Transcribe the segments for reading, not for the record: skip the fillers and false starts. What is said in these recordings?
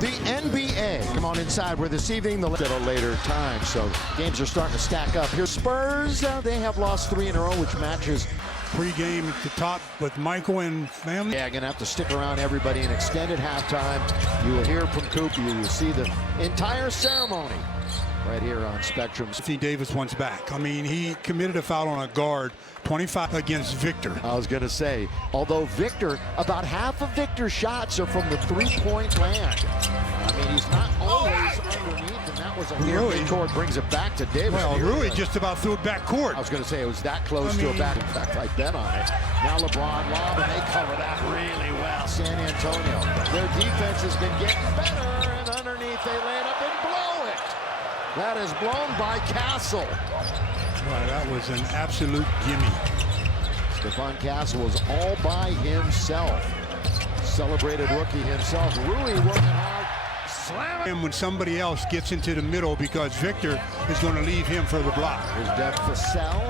The NBA. Come on inside where this evening at a later time, so games are starting to stack up. Here, Spurs, they have lost 3 in a row, which matches pre-game at the top with Michael and family. Yeah, gonna have to stick around everybody in extended halftime. You will hear from Coop. You will see the entire ceremony right here on Spectrum. Anthony Davis wants back. I mean, he committed a foul on a guard, 25 against Victor. I was going to say, although Victor, about half of Victor's shots are from the three-point land. I mean, he's not always underneath, and that was a near midcourt, brings it back to Davis. Well, Rui just about threw it back court. I was going to say, it was that close to a back. In fact, I bet on it. Now LeBron lob, and they cover that really well. San Antonio, their defense has been getting better, and underneath they land up and blow it. That is blown by Castle. Wow, that was an absolute gimme. Stephon Castle was all by himself. Celebrated rookie himself. Rui working hard. Slam it. And when somebody else gets into the middle because Victor is going to leave him for the block. Here's Deb Cassell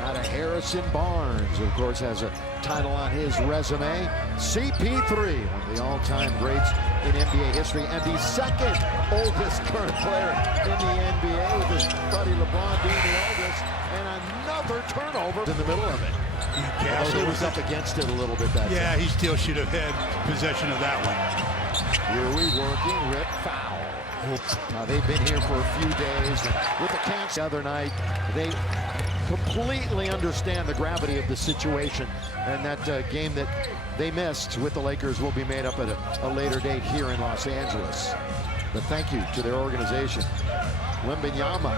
out of Harrison Barnes. Of course, has a title on his resume. CP3, one of the all-time greats in NBA history, and the second oldest current player in the NBA, with his buddy LeBron being the oldest, and another turnover in the middle of it. He was up against it a little bit that Yeah, time. he still should have had possession of that one. Rui working, rip foul. Now they've been here for a few days, and with the camps the other night, they completely understand the gravity of the situation, and that game that they missed with the Lakers will be made up at a later date here in Los Angeles. But thank you to their organization. Wembanyama,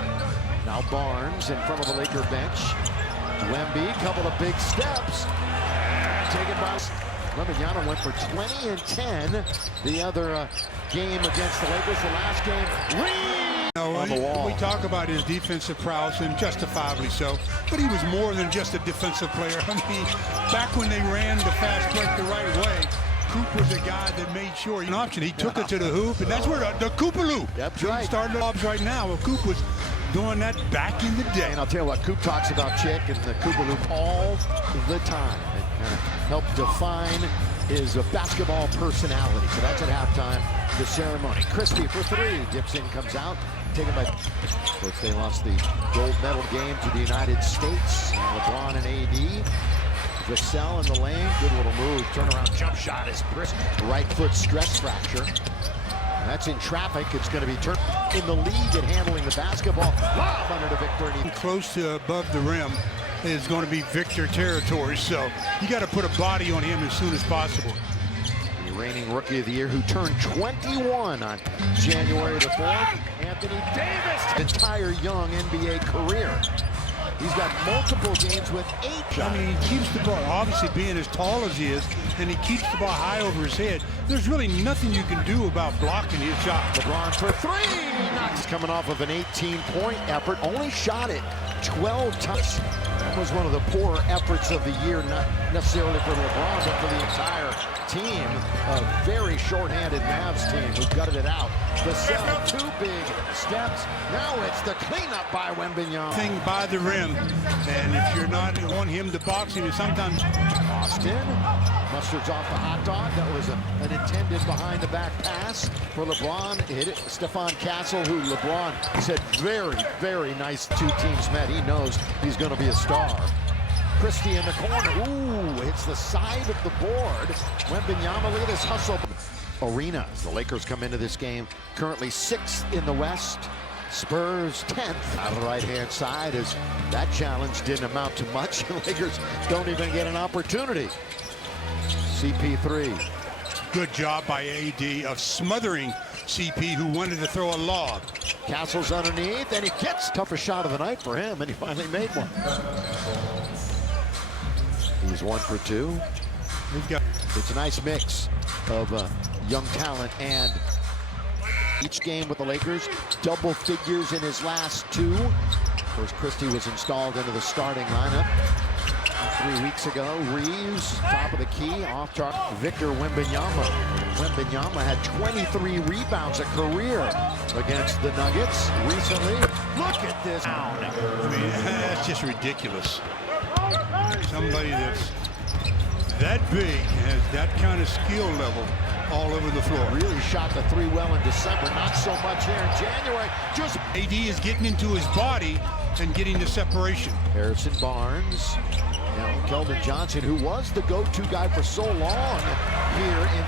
now Barnes in front of the Laker bench. Wemby, couple of big steps. Taken by Wembanyama, went for 20 and 10. The other game against the Lakers, the last game, on the wall. We talk about his defensive prowess, and justifiably so, but he was more than just a defensive player. I mean, back when they ran the fast break the right way, Coop was a guy that made sure an option. He took it to the hoop, and that's where the Koopaloo. That's right. Starting the lobs right now. Well, Coop was doing that back in the day. And I'll tell you what, Coop talks about Chick and the Koopaloo all the time. It kind of helped define his basketball personality. So that's at halftime, the ceremony. Christie for 3, dips in, comes out. Taken by, of course, they lost the gold medal game to the United States. And LeBron and AD. Vassell in the lane, good little move. Turnaround jump shot is brisk. Right foot stress fracture. That's in traffic. It's going to be turned in the lead at handling the basketball. Lob under to Victor. Close to above the rim is going to be Victor territory, so you got to put a body on him as soon as possible. The reigning rookie of the year, who turned 21 on January the 4th, Anthony Davis. Entire young NBA career. He's got multiple games with 8 shots. I mean, he keeps the ball, obviously being as tall as he is, and he keeps the ball high over his head. There's really nothing you can do about blocking his shot. LeBron for 3. Knox coming off of an 18-point effort. Only shot it 12 times. That was one of the poorer efforts of the year, not necessarily for LeBron, but for the entire team. A very short-handed Mavs team who gutted it out. Vassell, 2 big steps. Now it's the cleanup by Wembanyama. Thing by the rim, and if you're not on him to box him, sometimes. Austin mustards off the hot dog. That was an intended behind-the-back pass for LeBron. Hit it. Stephon Castle, who LeBron said very, very nice 2 teams met. He knows he's going to be a star. Christie in the corner. Ooh, hits the side of the board. Wembanyama, look at this hustle. Arena. The Lakers come into this game currently 6th in the West. Spurs 10th on the right-hand side, as that challenge didn't amount to much. The Lakers don't even get an opportunity. CP3. Good job by AD of smothering CP, who wanted to throw a lob. Castle's underneath, and he gets toughest shot of the night for him, and he finally made one. He's 1 for 2. It's a nice mix of young talent, and each game with the Lakers, double figures in his last 2. Of course, Christie was installed into the starting lineup 3 weeks ago. Reeves, top of the key, off target. Victor Wembanyama. Wembanyama had 23 rebounds a career against the Nuggets recently. Look at this. I mean, that's just ridiculous. Somebody that's that big has that kind of skill level all over the floor. Really shot the three well in December, not so much here in January. Just AD is getting into his body and getting the separation. Harrison Barnes, Keldon Johnson, who was the go-to guy for so long here in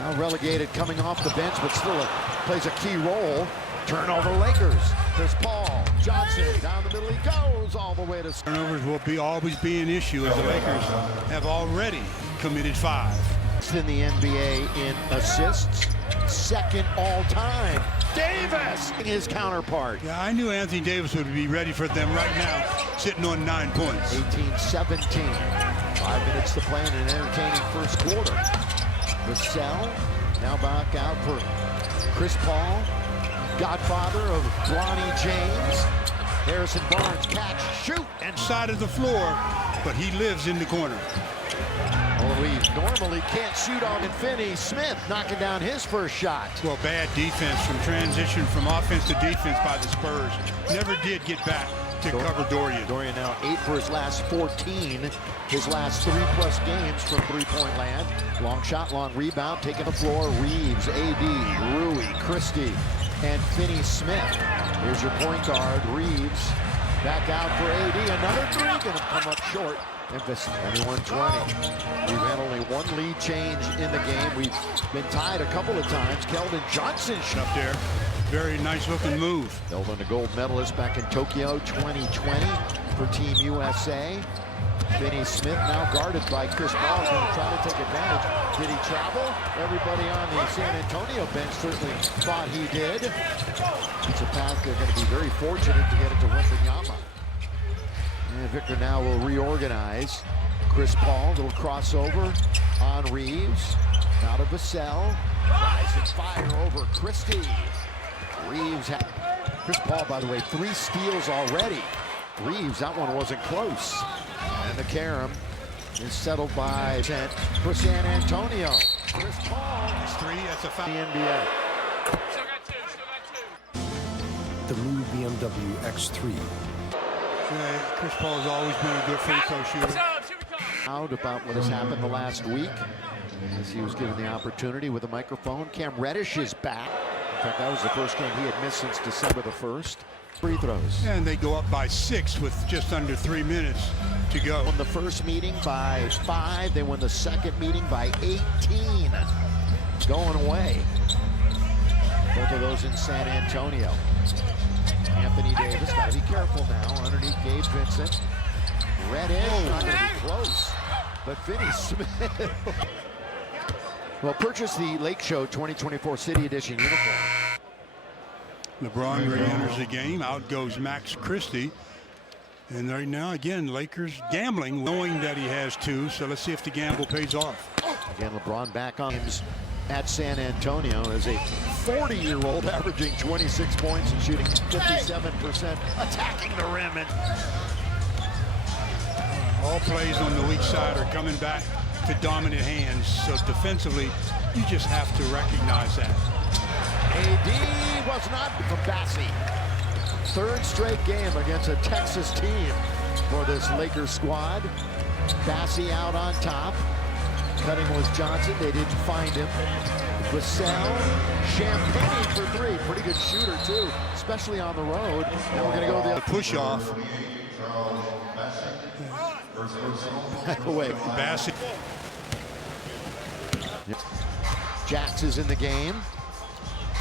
now relegated, coming off the bench, but still plays a key role. Turnover Lakers. Chris Paul, Johnson down the middle, he goes all the way to. Turnovers will always be an issue, as the Lakers have already committed 5. In the NBA in assists, second all-time. Davis, his counterpart. Yeah, I knew Anthony Davis would be ready for them right now, sitting on 9 points. 18-17. 5 minutes to play in an entertaining first quarter. Vassell now back out for Chris Paul, godfather of Bronny James. Harrison Barnes, catch, shoot, and Side of the floor, but he lives in the corner. well, we normally can't shoot on Finney Smith, knocking down his first shot. Well, bad defense from transition from offense to defense by the Spurs. Never did get back to cover Dorian. Dorian now 8 for his last 14. His last 3+ games from three-point land. Long shot, long rebound, taking the floor. Reeves, AD, Rui, Christie, and Finney Smith. Here's your point guard, Reeves. Back out for AD. Another three, gonna come up short. Memphis 21-20. We've had only one lead change in the game. We've been tied a couple of times. Keldon Johnson Up there. Very nice looking move. Keldon, the gold medalist back in Tokyo 2020 for Team USA. Finney Smith now guarded by Chris Paul, going to try to take advantage. Did he travel? Everybody on the San Antonio bench certainly thought he did. It's a pass they're going to be very fortunate to get it to Wembanyama. And Victor now will reorganize. Chris Paul, little crossover on Reeves. Now to Vassell. Rise and fire over Christie. Reeves had Chris Paul, by the way, 3 steals already. Reeves, that one wasn't close. And the carom is settled by for San Antonio. Chris Paul. That's 3, that's a foul. The NBA. The new BMW X3. Yeah, Chris Paul has always been a good free throw shooter. Out about what has happened the last week as he was given the opportunity with a microphone. Cam Reddish is back. In fact, that was the first game he had missed since December the 1st. Free throws. And they go up by 6 with just under 3 minutes to go. Won the first meeting by 5. They won the second meeting by 18. Going away. Both of those in San Antonio. Anthony Davis, got to be careful now. Underneath Gabe Vincent. Reddish, not going to be close. But Finney Smith. Well, purchase the Lake Show 2024 City Edition uniform. LeBron re-enters the game. Out goes Max Christie. And right now, again, Lakers gambling, knowing that he has 2. So let's see if the gamble pays off. Again, LeBron back on games at San Antonio as a 40-year-old averaging 26 points and shooting 57%, attacking the rim. And all plays on the weak side are coming back to dominant hands. So defensively, you just have to recognize that. AD was not from Bassi. 3rd straight game against a Texas team for this Lakers squad. Bassi out on top. Cutting was Johnson. They didn't find him. Vassell, Champagne for 3. Pretty good shooter, too, especially on the road. Now we're going to go the push off. Wait, Bassett. Jax is in the game.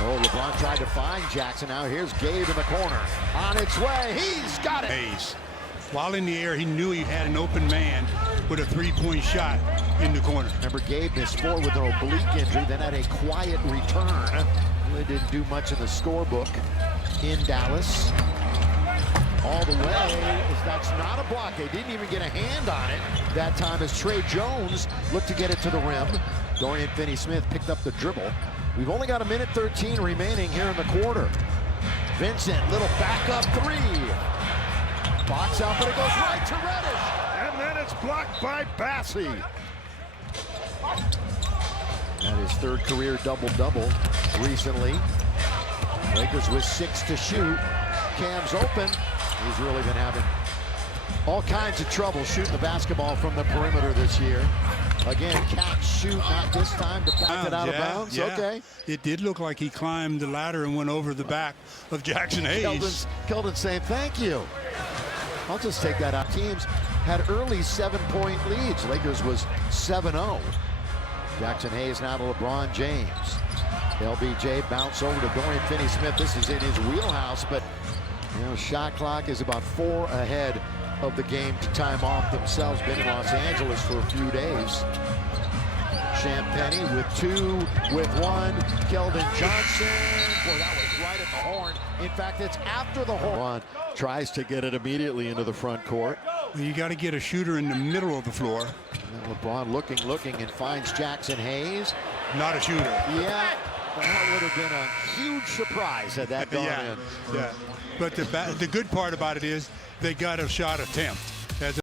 Oh, LeBron tried to find Jackson. Now here's Gabe in the corner. On its way. He's got it. Hayes. While in the air, he knew he had an open man with a 3-point shot in the corner. Remember, Gabe missed 4 with an oblique injury, then had a quiet return. Really didn't do much in the scorebook in Dallas. All the way, that's not a block. They didn't even get a hand on it that time as Trey Jones looked to get it to the rim. Dorian Finney-Smith picked up the dribble. We've only got 1:13 remaining here in the quarter. Vincent, little backup 3. Box out, but it goes right to Reddish. And then it's blocked by Bassi. And his 3rd career double-double recently. Lakers with 6 to shoot. Cam's open. He's really been having all kinds of trouble shooting the basketball from the perimeter this year. Again, catch, shoot, not this time to back it out of bounds. Yeah. Okay. It did look like he climbed the ladder and went over the back of Jackson Hayes. Keldon saying thank you. I'll just take that out. Teams had early 7-point leads. Lakers was 7-0. Jackson Hayes now to LeBron James. LBJ bounce over to Dorian Finney-Smith. This is in his wheelhouse, but shot clock is about 4 ahead of the game to time off themselves. Been in Los Angeles for a few days. Champagny with 2, with 1. Keldon Johnson. Boy, that was right at the horn. In fact, it's after the horn. Tries to get it immediately into the front court. You got to get a shooter in the middle of the floor. And LeBron looking, and finds Jackson Hayes. Not a shooter. Yeah, that would have been a huge surprise had that gone in. Yeah. But the good part about it is they got a shot attempt.